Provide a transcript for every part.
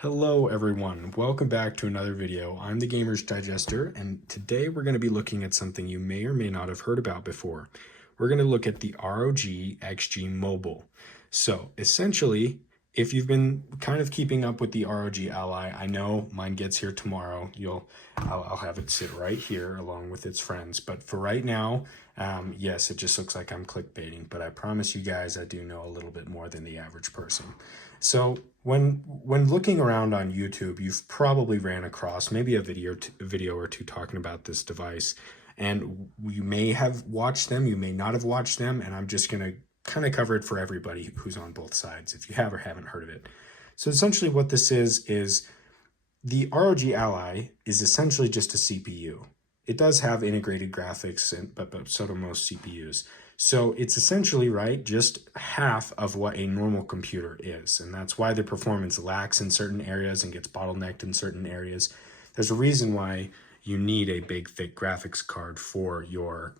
Hello everyone, welcome back to another video. I'm the Gamer's Digester, and today we're going to be looking at something you may or may not have heard about before. We're going to look at the ROG XG Mobile. So essentially, if you've been kind of keeping up with the ROG Ally, I know mine gets here tomorrow. I'll have it sit right here along with its friends. But for right now, yes, it just looks like I'm clickbaiting, but I promise you guys I do know a little bit more than the average person. So when looking around on YouTube, you've probably ran across maybe a video or two talking about this device, and you may have watched them, you may not have watched them, and I'm just gonna kind of cover it for everybody who's on both sides if you have or haven't heard of it. So essentially what this is the ROG Ally is essentially just a CPU. It does have integrated graphics, but so do most CPUs. So it's essentially, right, just half of what a normal computer is. And that's why the performance lacks in certain areas and gets bottlenecked in certain areas. There's a reason why you need a big, thick graphics card for your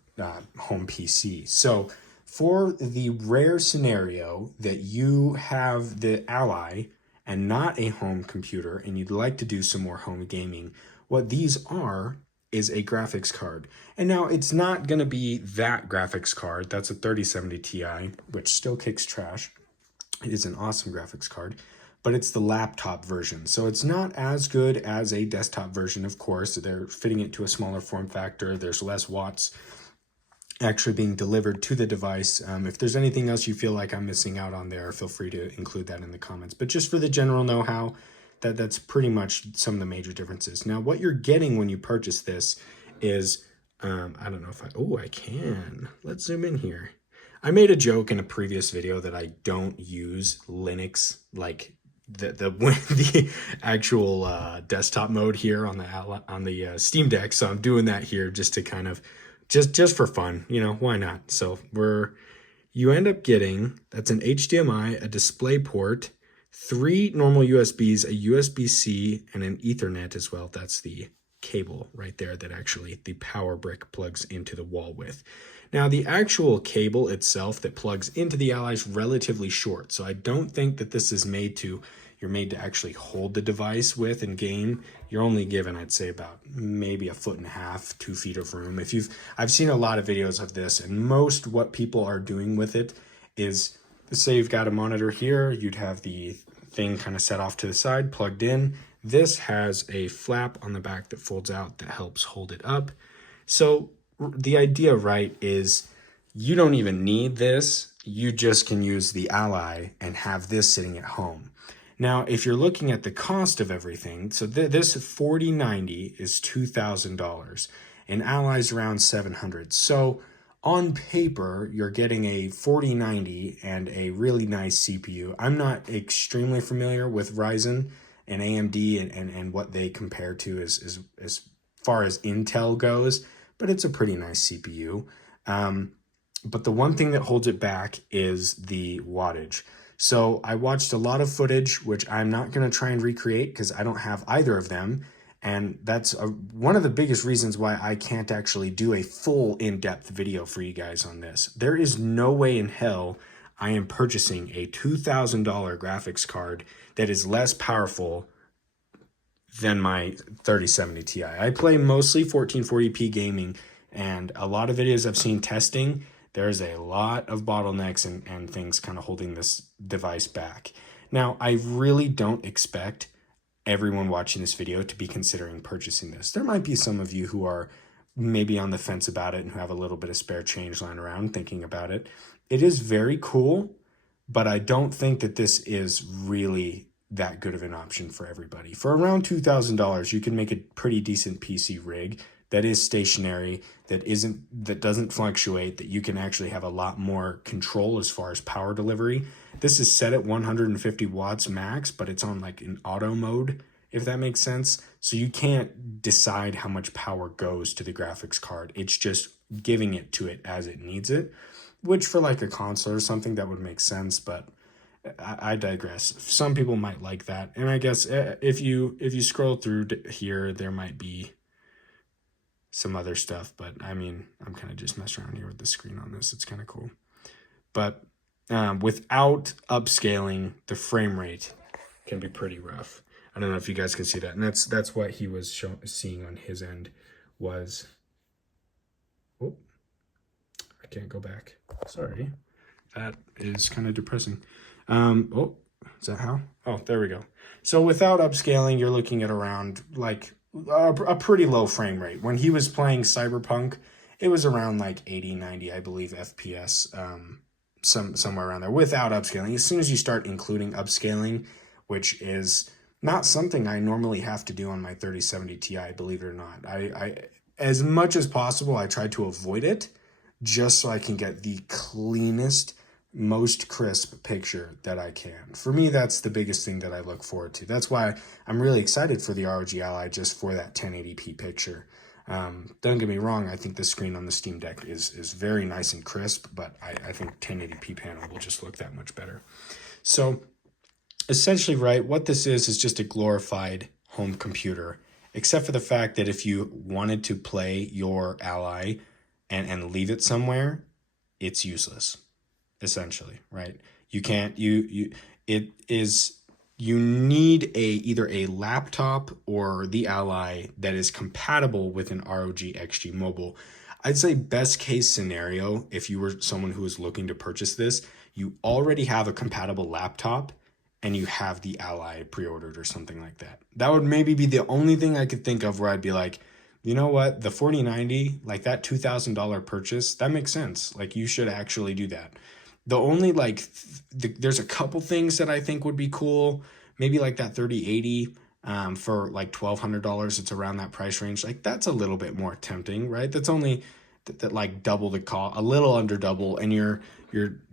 home PC. So for the rare scenario that you have the Ally and not a home computer and you'd like to do some more home gaming, what these are is a graphics card. And now it's not going to be that graphics card. That's a 3070 Ti, which still kicks trash. It is an awesome graphics card, but it's the laptop version. So it's not as good as a desktop version, of course. They're fitting it to a smaller form factor. There's less watts actually being delivered to the device. If there's anything else you feel like I'm missing out on there, feel free to include that in the comments. But just for the general know-how, that's pretty much some of the major differences. Now, what you're getting when you purchase this is, I don't know if I can. Let's zoom in here. I made a joke in a previous video that I don't use Linux, like the actual desktop mode here on the Steam Deck. So I'm doing that here just to kind of, just for fun, you know, why not? So you end up getting, that's an HDMI, a display port, 3 normal USBs, a USB-C, and an Ethernet as well. That's the cable right there that actually the power brick plugs into the wall with. Now, the actual cable itself that plugs into the Ally is relatively short, so I don't think that this is you're made to actually hold the device with and game. You're only given, I'd say, about maybe 1.5 feet, 2 feet of room. I've seen a lot of videos of this, and most what people are doing with it is, let's say you've got a monitor here, you'd have the thing kind of set off to the side, plugged in. This has a flap on the back that folds out that helps hold it up. So the idea, right, is you don't even need this. You just can use the Ally and have this sitting at home. Now, if you're looking at the cost of everything, so this 4090 is $2,000 and Ally's around $700. So on paper, you're getting a 4090 and a really nice CPU. I'm not extremely familiar with Ryzen and AMD and what they compare to as far as Intel goes, but it's a pretty nice CPU. But the one thing that holds it back is the wattage. So I watched a lot of footage, which I'm not going to try and recreate because I don't have either of them. And that's one of the biggest reasons why I can't actually do a full in-depth video for you guys on this. There is no way in hell I am purchasing a $2,000 graphics card that is less powerful than my 3070 Ti. I play mostly 1440p gaming, and a lot of videos I've seen testing, there's a lot of bottlenecks and things kind of holding this device back. Now, I really don't expect everyone watching this video to be considering purchasing this. There might be some of you who are maybe on the fence about it and who have a little bit of spare change lying around thinking about it. It is very cool, but I don't think that this is really that good of an option for everybody. For around $2,000, you can make a pretty decent PC rig that is stationary, that doesn't fluctuate, that you can actually have a lot more control as far as power delivery. This is set at 150 watts max, but it's on like an auto mode, if that makes sense. So you can't decide how much power goes to the graphics card. It's just giving it to it as it needs it, which for like a console or something that would make sense, but I digress. Some people might like that. And I guess if you scroll through here, there might be some other stuff, but I mean, I'm kind of just messing around here with the screen on this. It's kind of cool. But without upscaling, the frame rate can be pretty rough. I don't know if you guys can see that. And that's what he was seeing on his end was, oh, I can't go back. Sorry. That is kind of depressing. Oh, is that how? Oh, there we go. So without upscaling, you're looking at around like a pretty low frame rate. When he was playing Cyberpunk, it was around like 80, 90, I believe, FPS, somewhere around there without upscaling. As soon as you start including upscaling, which is not something I normally have to do on my 3070 Ti, believe it or not. I as much as possible, I try to avoid it just so I can get the cleanest, most crisp picture that I can. For me, that's the biggest thing that I look forward to. That's why I'm really excited for the ROG Ally, just for that 1080p picture. Don't get me wrong, I think the screen on the Steam Deck is very nice and crisp, but I think 1080p panel will just look that much better. So essentially, right, what this is just a glorified home computer, except for the fact that if you wanted to play your Ally and leave it somewhere, it's useless, essentially, right? You can't, it is, you need either a laptop or the Ally that is compatible with an ROG XG Mobile. I'd say best case scenario, if you were someone who was looking to purchase this, you already have a compatible laptop and you have the Ally pre-ordered or something like that. That would maybe be the only thing I could think of where I'd be like, you know what, the 4090, like that $2,000 purchase, that makes sense. Like you should actually do that. The only like, there's a couple things that I think would be cool. Maybe like that 3080 for like $1,200. It's around that price range. Like that's a little bit more tempting, right? That's only that like double the cost, a little under double, and you're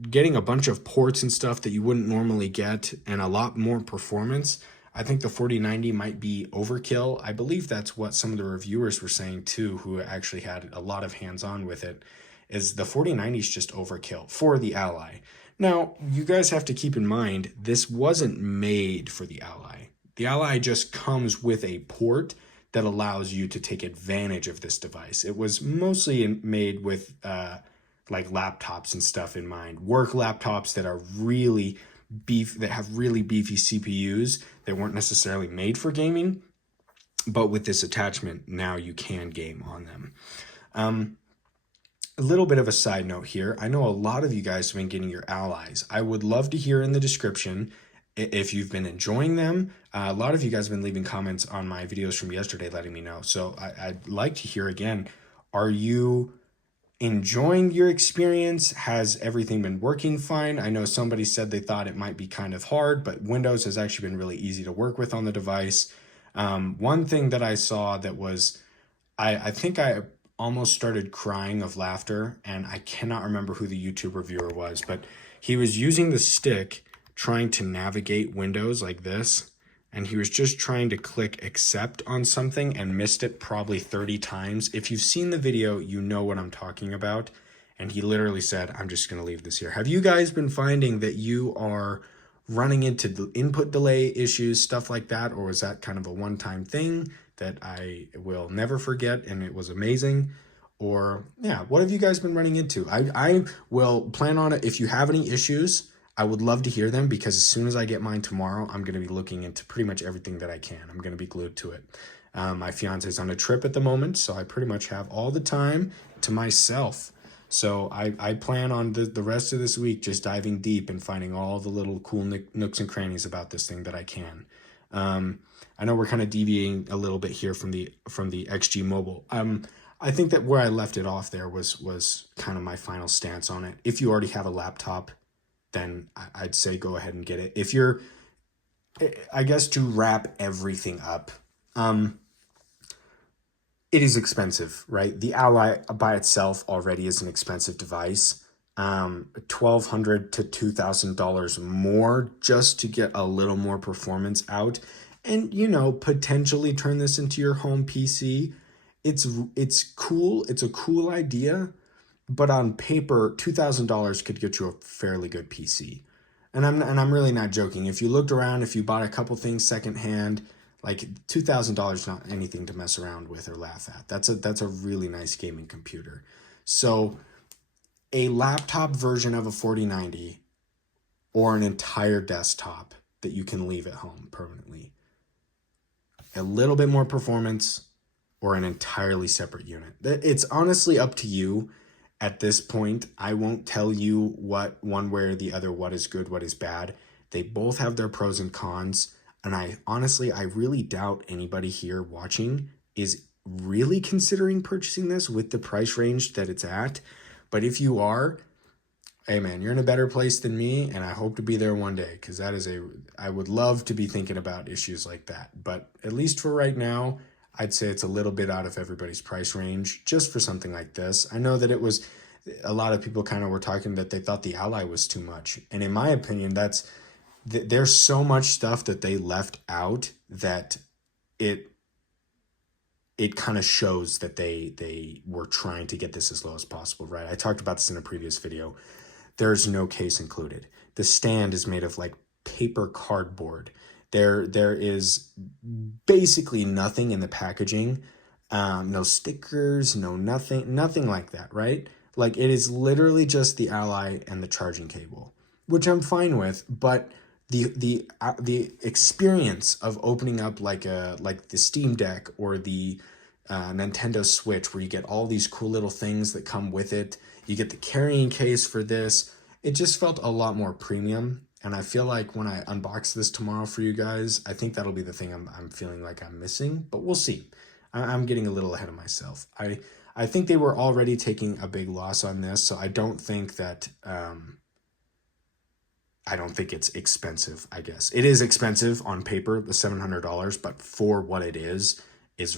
getting a bunch of ports and stuff that you wouldn't normally get, and a lot more performance. I think the 4090 might be overkill. I believe that's what some of the reviewers were saying too, who actually had a lot of hands-on with it, is the 4090 is just overkill for the Ally. Now, you guys have to keep in mind, this wasn't made for the Ally. The Ally just comes with a port that allows you to take advantage of this device. It was mostly made with like laptops and stuff in mind, work laptops that are really that have really beefy CPUs that weren't necessarily made for gaming, but with this attachment, now you can game on them. A little bit of a side note here. I know a lot of you guys have been getting your Allies. I would love to hear in the description if you've been enjoying them. A lot of you guys have been leaving comments on my videos from yesterday letting me know. So I'd like to hear again, are you enjoying your experience? Has everything been working fine? I know somebody said they thought it might be kind of hard, but Windows has actually been really easy to work with on the device. One thing that I saw that was, I think I almost started crying of laughter, and I cannot remember who the YouTube reviewer was, but he was using the stick trying to navigate Windows like this, and he was just trying to click accept on something and missed it probably 30 times. If you've seen the video, you know what I'm talking about. And he literally said, I'm just going to leave this here. Have you guys been finding that you are running into input delay issues, stuff like that? Or was that kind of a one-time thing that I will never forget and it was amazing? Or yeah, what have you guys been running into? I will plan on it. If you have any issues, I would love to hear them, because as soon as I get mine tomorrow, I'm going to be looking into pretty much everything that I can. I'm going to be glued to it. My fiance's on a trip at the moment, so I pretty much have all the time to myself. So I plan on the rest of this week just diving deep and finding all the little cool nooks and crannies about this thing that I can. I know we're kind of deviating a little bit here from the XG Mobile. I think that where I left it off there was kind of my final stance on it. If you already have a laptop, then I'd say go ahead and get it. If you're, I guess to wrap everything up, it is expensive, right? The Ally by itself already is an expensive device. $1,200 to $2,000 more just to get a little more performance out, and you know, potentially turn this into your home PC. It's cool. It's a cool idea. But on paper, $2,000 could get you a fairly good PC. And I'm really not joking. If you looked around, if you bought a couple things secondhand, like $2,000 is not anything to mess around with or laugh at. That's a really nice gaming computer. So a laptop version of a 4090 or an entire desktop that you can leave at home permanently, a little bit more performance, or an entirely separate unit. It's honestly up to you at this point. I won't tell you what one way or the other, what is good, what is bad. They both have their pros and cons. And I really doubt anybody here watching is really considering purchasing this with the price range that it's at. But if you are, hey man, you're in a better place than me, and I hope to be there one day, because I would love to be thinking about issues like that. But at least for right now, I'd say it's a little bit out of everybody's price range just for something like this. I know that a lot of people kind of were talking that they thought the Ally was too much. And in my opinion, there's so much stuff that they left out that it kind of shows that they were trying to get this as low as possible, right? I talked about this in a previous video. There's no case included. The stand is made of like paper cardboard. There is basically nothing in the packaging. No stickers, nothing like that, right? Like, it is literally just the Ally and the charging cable, which I'm fine with, but the experience of opening up like the Steam Deck or the Nintendo Switch, where you get all these cool little things that come with it, you get the carrying case for this, it just felt a lot more premium. And I feel like when I unbox this tomorrow for you guys, I think that'll be the thing I'm feeling like I'm missing, but we'll see. I'm getting a little ahead of myself. I think they were already taking a big loss on this, so I don't think that I don't think it's expensive, I guess. It is expensive on paper, the $700, but for what it is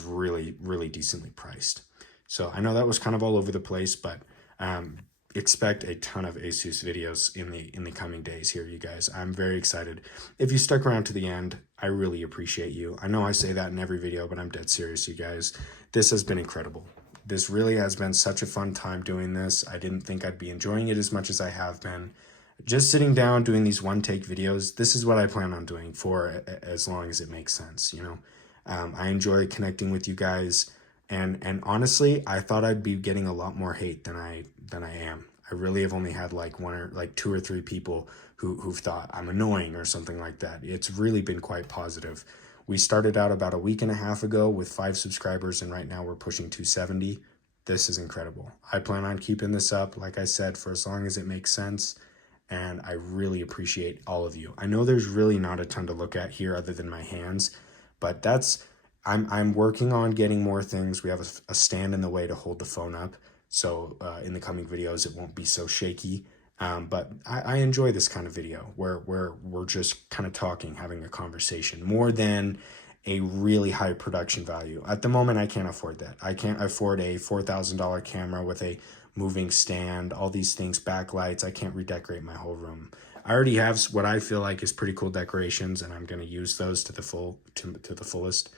really, really decently priced. So I know that was kind of all over the place, but expect a ton of Asus videos in the coming days here, you guys. I'm very excited. If you stuck around to the end, I really appreciate you. I know I say that in every video, but I'm dead serious, you guys. This has been incredible. This really has been such a fun time doing this. I didn't think I'd be enjoying it as much as I have been. Just sitting down doing these one-take videos, this is what I plan on doing for as long as it makes sense, you know. I enjoy connecting with you guys, and honestly, I thought I'd be getting a lot more hate than I am. I really have only had like two or three people who've thought I'm annoying or something like that. It's really been quite positive. We started out about a week and a half ago with 5 subscribers, and right now we're pushing 270. This is incredible. I plan on keeping this up, like I said, for as long as it makes sense, and I really appreciate all of you. I know there's really not a ton to look at here other than my hands, but I'm working on getting more things. We have a stand in the way to hold the phone up, so in the coming videos it won't be so shaky. But I enjoy this kind of video where we're just kind of talking, having a conversation, more than a really high production value. At the moment, I can't afford that. I can't afford a $4,000 camera with a moving stand, all these things, backlights. I can't redecorate my whole room. I already have what I feel like is pretty cool decorations, and I'm going to use those to the fullest.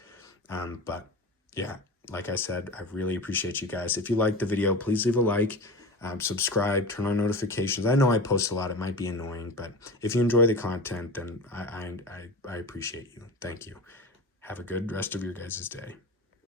But yeah, like I said, I really appreciate you guys. If you liked the video, please leave a like, subscribe, turn on notifications. I know I post a lot. It might be annoying, but if you enjoy the content, then I appreciate you. Thank you. Have a good rest of your guys' day.